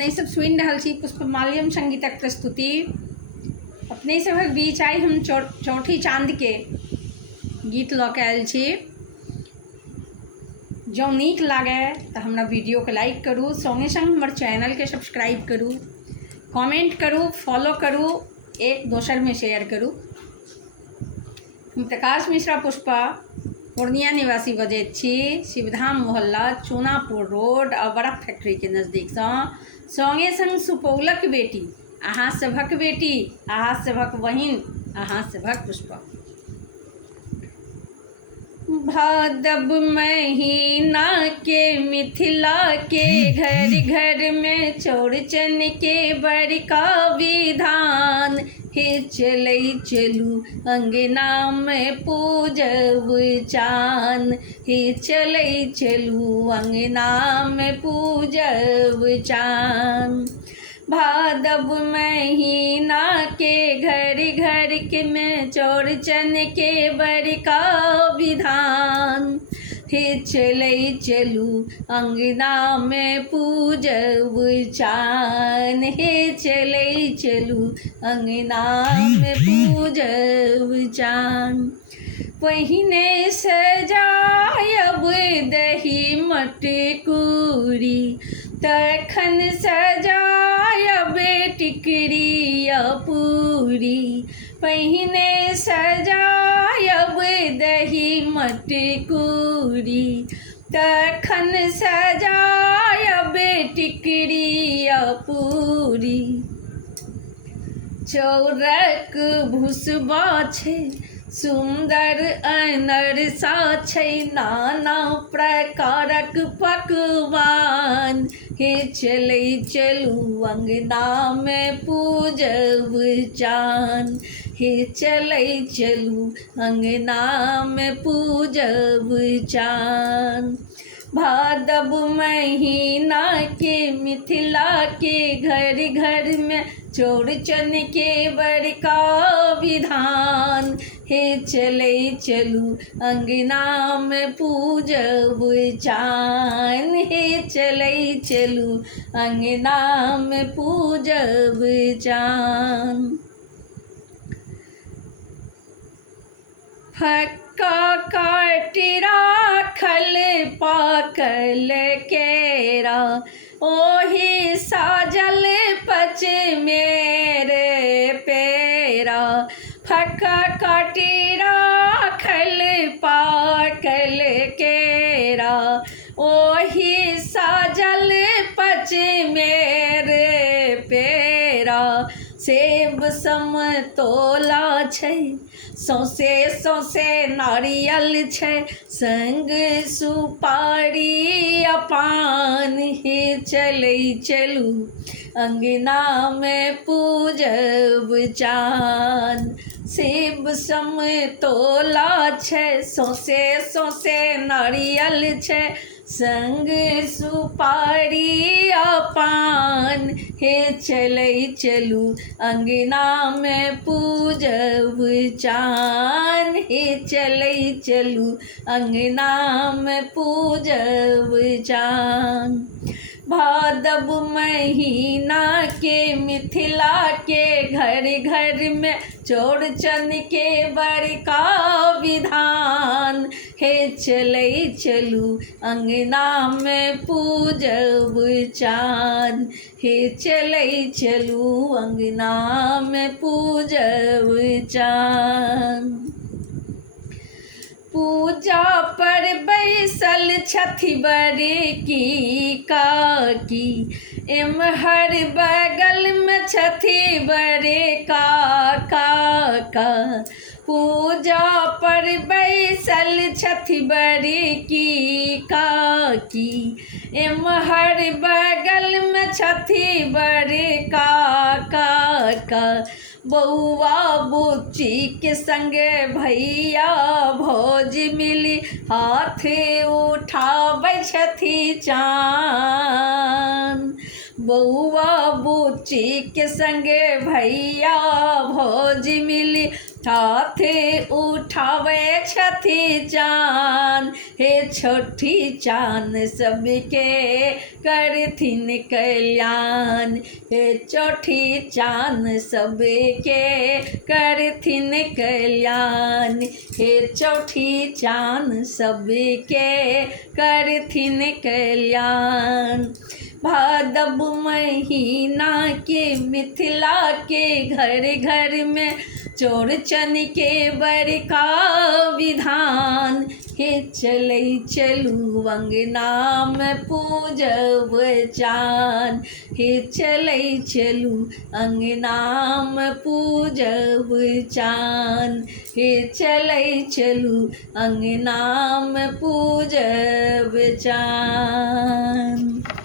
अपने सब सुनि रहल छी पुष्पमाल्यम संगीतक प्रस्तुति। अपने सभक बीच आई हम चौठी चाँद के गीत लऽ के आयल छी। जँ नीक लागे तो हमरा वीडियो के लाइक करू, संगे संग हमर चैनल के सब्सक्राइब करू, कमेंट करू, फॉलो करू, एक दोसर में शेयर करू। हम प्रकाश मिश्रा पुष्पा पूर्णिया निवासी बजैत छी। शिवधाम मोहल्ला, चूनापुर रोड आ बर्फ फैक्ट्री के नजदीक संगे संग सुपौलक बेटी, अहाँ सभक बेटी, अहाँ सभक बहिन, अहाँ सभक पुष्पा। भादव महीना के मिथिला के घर घर में चौड़चन के बड़का विधान। हे चलै चलू अंगना में पूजब चान, हे चलै चलू अंगना में पूजब चान। भादव महीना के घर घर के में चौड़चन के बड़का विधान। हे चलै चलू अंगना में पूजब चान, हे चलै चलू अंगना में पूजब चान। पहिने सजायब दही मटकूरी, तखन सजायब टिकरी आ पूरी। पहिने सजायब दही मटकूरी, तखन सजायब टिकरी आ पूरी। चौरक भुसबा छै सुन्दर अनरसा छै, नाना प्रकारक पकवान। हे चलै चलू अंगना में पूजब चान, हे चलै चलू अंगना में पूजब चान। भादव महीना के मिथिला के घर घर में चौड़चन के बड़का विधान। हे चलै चलू अंगना में पूजब चान, हे चलै चलू अंगना में पूजब चान। फक्का काटि राखल पाकल केरा, ओही साजल पच मेरे पेरा। फक्का काटि राखल पाकल केरा, ओही साजल पच मेरे पेरा। सेब समतोला छै, सौसे सौसे नारियल छै, संग सुपारी आ पान। हे चलै चलू अंगना में पूजब चान। सेब समतोला छै, सौसे सौसे नारियल छै, संग सुपारी आ पान। हे चलै चलू अंगना में पूजब चान, हे चलै चलू अंगना में पूजब चान। भादव महीना के मिथिला के घर घर में चौड़चन के बड़का विधान। हे चलै चलू अंगना में पूजब चान, हे चलै चलू अंगना में पूजब चान। पूजा पर बैसल छथि बड़की काकी, एम्हर बगल में छथि बड़का काका। पूजा पर बैसल छथि बड़की काकी, एम्हर बगल में छथि बड़का काका। बौआ बुच्ची के संगे भैया भौज मिली, हाथ उठाबै छथि चान। बौआ बुच्ची के संगे भैया भौज मिली, हाथे उठावे छठी चाँद, हे छठी चाँद सबके करथिन कल्याण। हे छठी चाँद सबके करथिन कल्याण। हे छठी चाँद सबके करथिन कल्याण। भादव महीना के मिथिला के घर घर में चौड़चन के बड़का विधान। हे चलै चलू अंगना में पूजब चाँद। हे चलै चलू अंगना में पूजब चाँद। हे चलै चलू अंगना में पूजब चाँद।